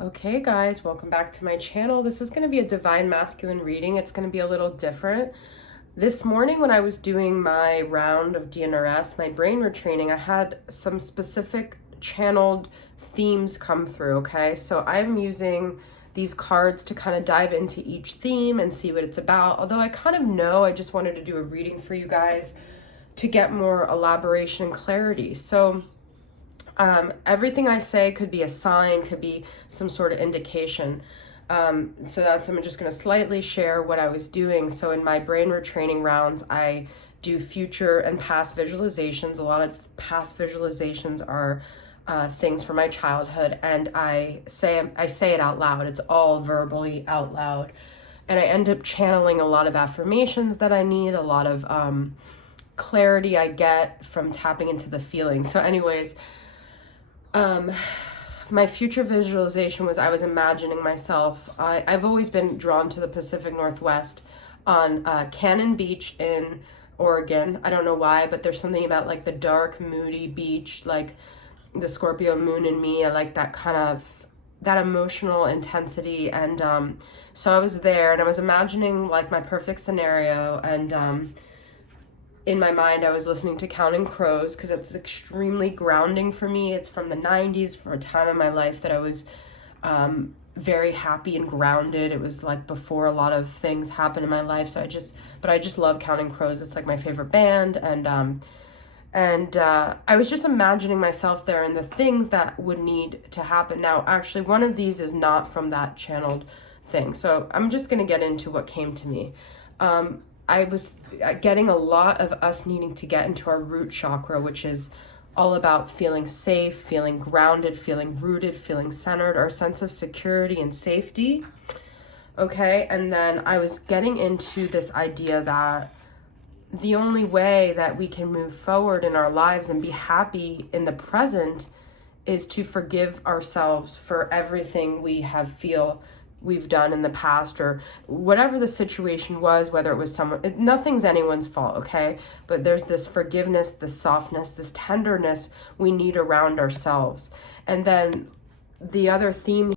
Okay guys, welcome back to my channel. This is going to be a divine masculine reading. It's going to be a little different. This morning when I was doing my round of DNRS, my brain retraining, I had some specific channeled themes come through, okay? So I'm using these cards to kind of dive into each theme and see what it's about. Although I kind of know, I just wanted to do a reading for you guys to get more elaboration and clarity. So everything I say could be a sign, could be some sort of indication. I'm just going to slightly share what I was doing. So in my brain retraining rounds, I do future and past visualizations. A lot of past visualizations are things from my childhood, and I say it out loud. It's all verbally out loud. And I end up channeling a lot of affirmations that I need, a lot of clarity I get from tapping into the feeling. So anyways, my future visualization was I was imagining myself. I've always been drawn to the Pacific Northwest on Cannon Beach in Oregon. I don't know why, but there's something about like the dark, moody beach, like the Scorpio moon in me. I like that kind of, that emotional intensity. And so I was there and I was imagining like my perfect scenario, and in my mind, I was listening to Counting Crows because it's extremely grounding for me. It's from the 90s, from a time in my life that I was very happy and grounded. It was like before a lot of things happened in my life. So I just love Counting Crows. It's like my favorite band. And I was just imagining myself there and the things that would need to happen. Now, actually, one of these is not from that channeled thing. So I'm just going to get into what came to me. I was getting a lot of us needing to get into our root chakra, which is all about feeling safe, feeling grounded, feeling rooted, feeling centered, our sense of security and safety. Okay, and then I was getting into this idea that the only way that we can move forward in our lives and be happy in the present is to forgive ourselves for everything we've done in the past, or whatever the situation was, whether it was nothing's anyone's fault, okay? But there's this forgiveness, this softness, this tenderness we need around ourselves. And then the other theme,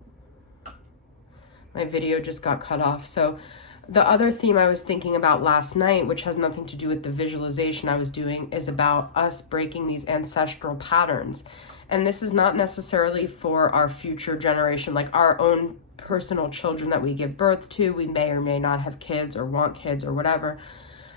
my video just got cut off. So the other theme I was thinking about last night, which has nothing to do with the visualization I was doing, is about us breaking these ancestral patterns. And this is not necessarily for our future generation, like our own personal children that we give birth to. We may or may not have kids or want kids or whatever.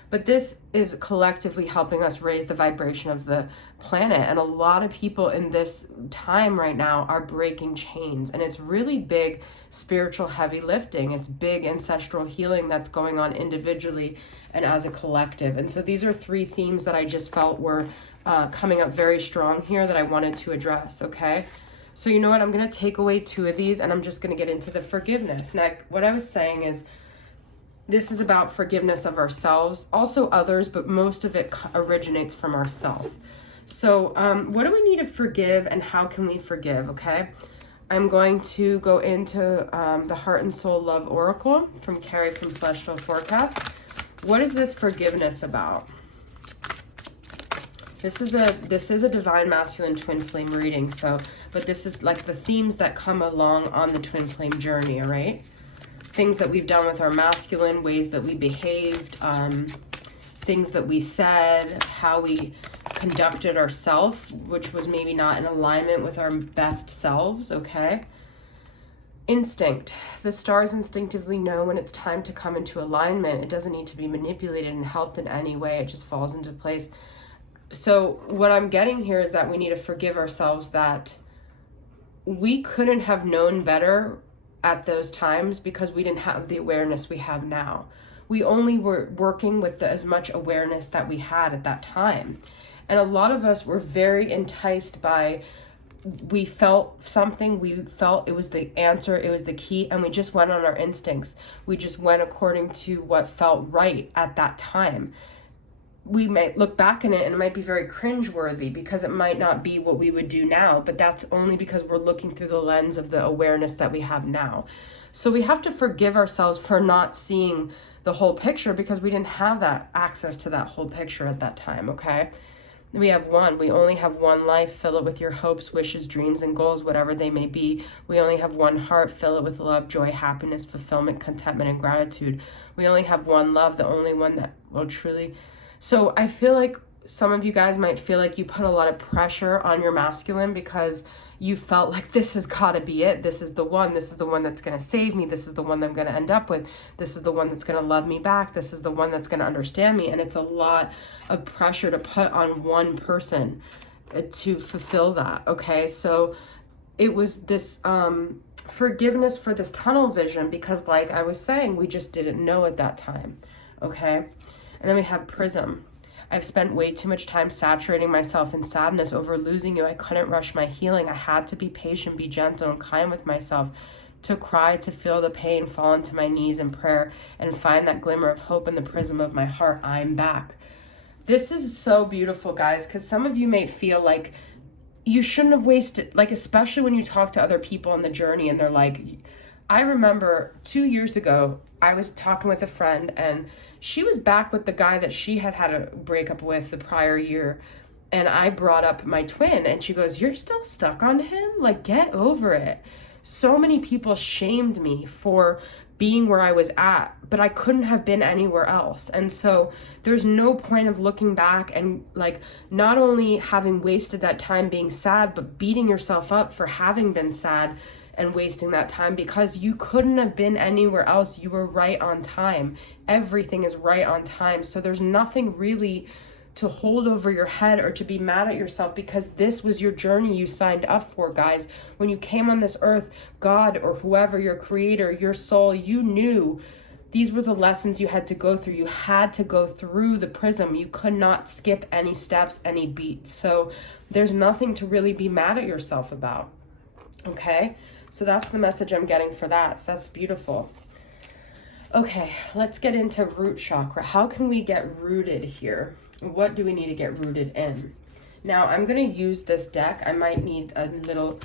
But this is collectively helping us raise the vibration of the planet. And a lot of people in this time right now are breaking chains. And it's really big spiritual heavy lifting. It's big ancestral healing that's going on individually and as a collective. And so these are three themes that I just felt were coming up very strong here that I wanted to address, okay? So you know what? I'm going to take away two of these and I'm just going to get into the forgiveness. Now, what I was saying is, this is about forgiveness of ourselves, also others, but most of it originates from ourselves. So what do we need to forgive and how can we forgive, okay? I'm going to go into the Heart and Soul Love Oracle from Carrie from Celestial Forecast. What is this forgiveness about? This is a divine masculine twin flame reading, but this is like the themes that come along on the twin flame journey, all right? Things that we've done with our masculine, ways that we behaved, things that we said, how we conducted ourselves, which was maybe not in alignment with our best selves, okay? Instinct. The stars instinctively know when it's time to come into alignment. It doesn't need to be manipulated and helped in any way. It just falls into place. So what I'm getting here is that we need to forgive ourselves that we couldn't have known better at those times because we didn't have the awareness we have now. We only were working with as much awareness that we had at that time. And a lot of us were very enticed by, we felt something, we felt it was the answer, it was the key, and we just went on our instincts. We just went according to what felt right at that time. We might look back in it and it might be very cringeworthy because it might not be what we would do now, but that's only because we're looking through the lens of the awareness that we have now. So we have to forgive ourselves for not seeing the whole picture because we didn't have that access to that whole picture at that time, okay? We have one. We only have one life. Fill it with your hopes, wishes, dreams, and goals, whatever they may be. We only have one heart. Fill it with love, joy, happiness, fulfillment, contentment, and gratitude. We only have one love, the only one that will truly... So I feel like some of you guys might feel like you put a lot of pressure on your masculine because you felt like this has got to be it. This is the one. This is the one that's going to save me. This is the one that I'm going to end up with. This is the one that's going to love me back. This is the one that's going to understand me. And it's a lot of pressure to put on one person to fulfill that. Okay. So it was this forgiveness for this tunnel vision because, like I was saying, we just didn't know at that time. Okay. And then we have Prism. I've spent way too much time saturating myself in sadness over losing you. I couldn't rush my healing. I had to be patient, be gentle, and kind with myself, to cry, to feel the pain, fall into my knees in prayer, and find that glimmer of hope in the prism of my heart. I'm back. This is so beautiful, guys, because some of you may feel like you shouldn't have wasted, like, especially when you talk to other people on the journey and they're like, I remember 2 years ago, I was talking with a friend and she was back with the guy that she had had a breakup with the prior year. And I brought up my twin and she goes, you're still stuck on him? Like, get over it. So many people shamed me for being where I was at, but I couldn't have been anywhere else. And so there's no point of looking back and, like, not only having wasted that time being sad, but beating yourself up for having been sad and wasting that time, because you couldn't have been anywhere else. You were right on time. Everything is right on time. So there's nothing really to hold over your head or to be mad at yourself, because this was your journey you signed up for, guys. When you came on this earth, God or whoever, your creator, your soul, you knew these were the lessons you had to go through. You had to go through the prism. You could not skip any steps, any beats. So there's nothing to really be mad at yourself about. Okay? So that's the message I'm getting for that. So that's beautiful. Okay, let's get into root chakra. How can we get rooted here? What do we need to get rooted in? Now, I'm going to use this deck. I might need a little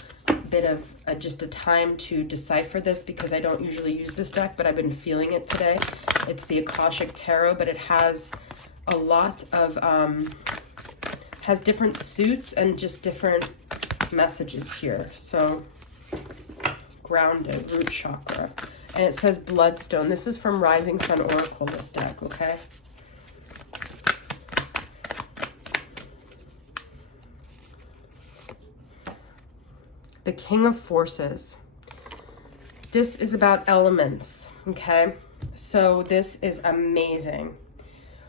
bit of just a time to decipher this, because I don't usually use this deck, but I've been feeling it today. It's the Akashic Tarot, but it has a lot of, has different suits and just different messages here. So, grounded, root chakra. And it says bloodstone. This is from Rising Sun Oracle, this deck, okay? The King of Forces. This is about elements, okay? So this is amazing.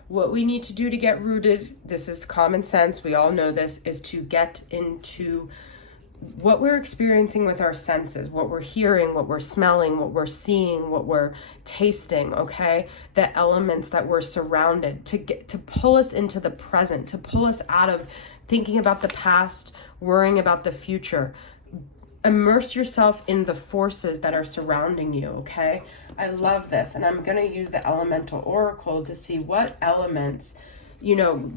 What we need to do to get rooted, this is common sense, we all know this, is to get into what we're experiencing with our senses, what we're hearing, what we're smelling, what we're seeing, what we're tasting, okay? The elements that we're surrounded, to pull us into the present, to pull us out of thinking about the past, worrying about the future. Immerse yourself in the forces that are surrounding you, okay? I love this, and I'm going to use the Elemental Oracle to see what elements, you know,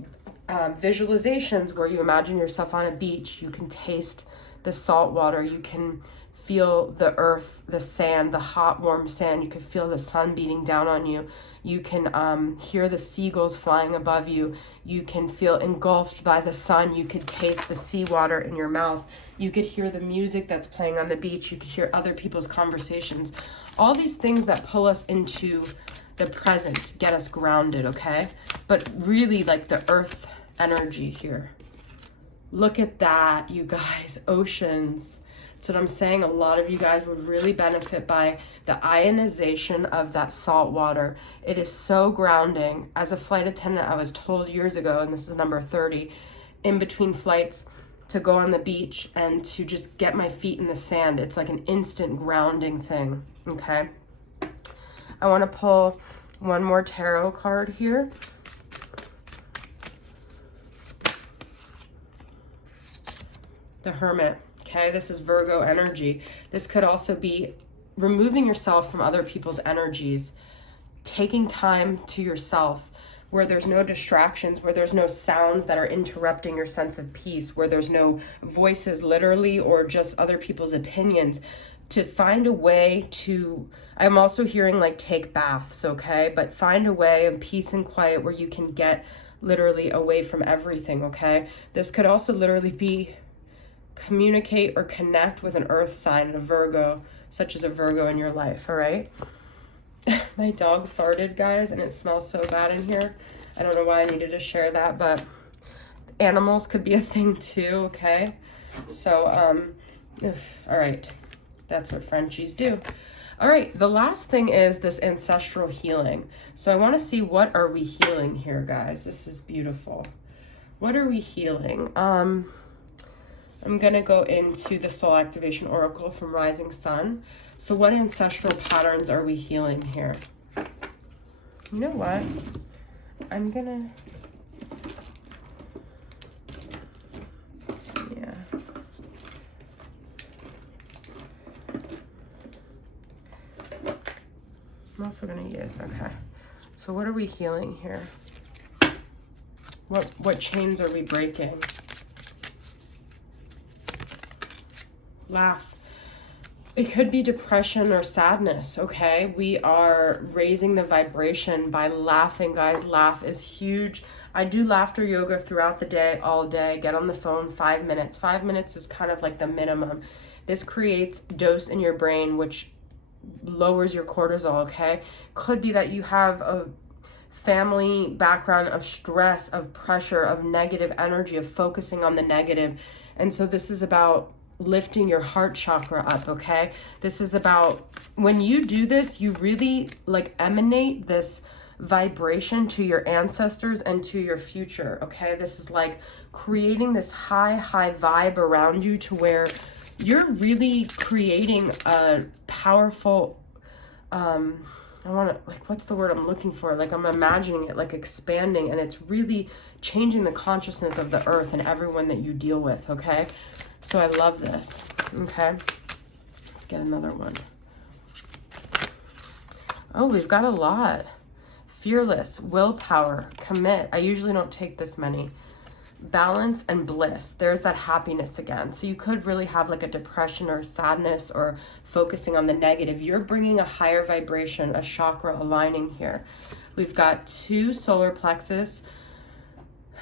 visualizations where you imagine yourself on a beach, you can taste the salt water, you can feel the earth, the sand, the hot, warm sand, you can feel the sun beating down on you, you can hear the seagulls flying above you, you can feel engulfed by the sun, you could taste the seawater in your mouth, you could hear the music that's playing on the beach, you could hear other people's conversations. All these things that pull us into the present, get us grounded, okay? But really, like, the earth energy here. Look at that, you guys. Oceans. That's what I'm saying. A lot of you guys would really benefit by the ionization of that salt water. It is so grounding. As a flight attendant, I was told years ago, and this is number 30, in between flights, to go on the beach and to just get my feet in the sand. It's like an instant grounding thing, okay? I want to pull one more tarot card here. The Hermit, okay? This is Virgo energy. This could also be removing yourself from other people's energies, taking time to yourself, where there's no distractions, where there's no sounds that are interrupting your sense of peace, where there's no voices literally or just other people's opinions, to find a way to, I'm also hearing like take baths, okay? But find a way of peace and quiet where you can get literally away from everything, okay? This could also literally be communicate or connect with an earth sign, a Virgo, such as a Virgo in your life, all right? My dog farted, guys, and it smells so bad in here. I don't know why I needed to share that, but animals could be a thing too, okay? So, all right. That's what Frenchies do. All right, the last thing is this ancestral healing. So I want to see, what are we healing here, guys? This is beautiful. What are we healing? I'm going to go into the Soul Activation Oracle from Rising Sun. So what ancestral patterns are we healing here? You know what? I'm going to... I'm also going to use, okay. So what are we healing here? What chains are we breaking? Laugh. It could be depression or sadness, okay? We are raising the vibration by laughing, guys. Laugh is huge. I do laughter yoga throughout the day, all day. Get on the phone 5 minutes. 5 minutes is kind of like the minimum. This creates dose in your brain, which lowers your cortisol, okay? Could be that you have a family background of stress, of pressure, of negative energy, of focusing on the negative. And so this is about lifting your heart chakra up, okay? This is about, when you do this, you really like emanate this vibration to your ancestors and to your future, okay? This is like creating this high vibe around you to where you're really creating a powerful, I want to, like, what's the word I'm looking for? Like, I'm imagining it, like, expanding, and it's really changing the consciousness of the earth and everyone that you deal with, okay? So I love this, okay? Let's get another one. Oh, we've got a lot. Fearless, willpower, commit. I usually don't take this many. Balance and bliss. There's that happiness again. So you could really have like a depression or sadness or focusing on the negative. You're bringing a higher vibration, a chakra aligning here. We've got 2 solar plexus.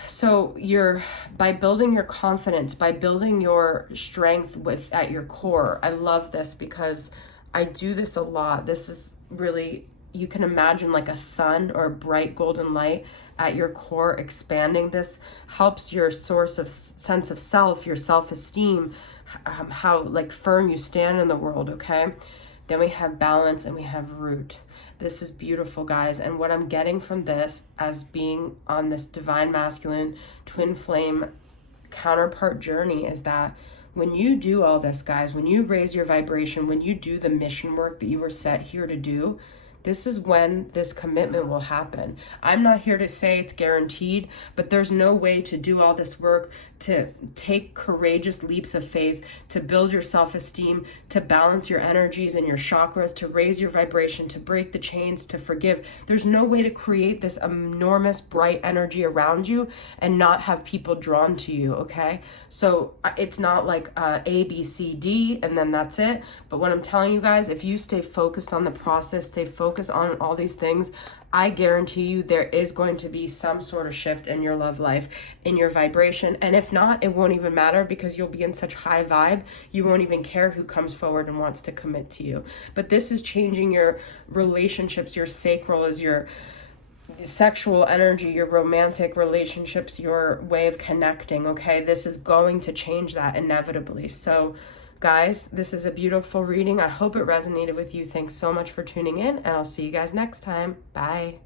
So you're, by building your confidence, by building your strength at your core. I love this because I do this a lot. This is really, you can imagine like a sun or a bright golden light at your core expanding. This helps your source of sense of self, your self-esteem, how like firm you stand in the world, okay? Then we have balance and we have root. This is beautiful, guys. And what I'm getting from this, as being on this divine masculine twin flame counterpart journey, is that when you do all this, guys, when you raise your vibration, when you do the mission work that you were set here to do, this is when this commitment will happen. I'm not here to say it's guaranteed, but there's no way to do all this work, to take courageous leaps of faith, to build your self-esteem, to balance your energies and your chakras, to raise your vibration, to break the chains, to forgive. There's no way to create this enormous bright energy around you and not have people drawn to you, okay? So it's not like A, B, C, D, and then that's it. But what I'm telling you guys, if you stay focused on the process, stay focused on all these things, I guarantee you there is going to be some sort of shift in your love life, in your vibration. And if not, it won't even matter, because you'll be in such high vibe, you won't even care who comes forward and wants to commit to you. But this is changing your relationships. Your sacral is your sexual energy, your romantic relationships, your way of connecting, okay? This is going to change that inevitably. So guys, this is a beautiful reading. I hope it resonated with you. Thanks so much for tuning in, and I'll see you guys next time. Bye.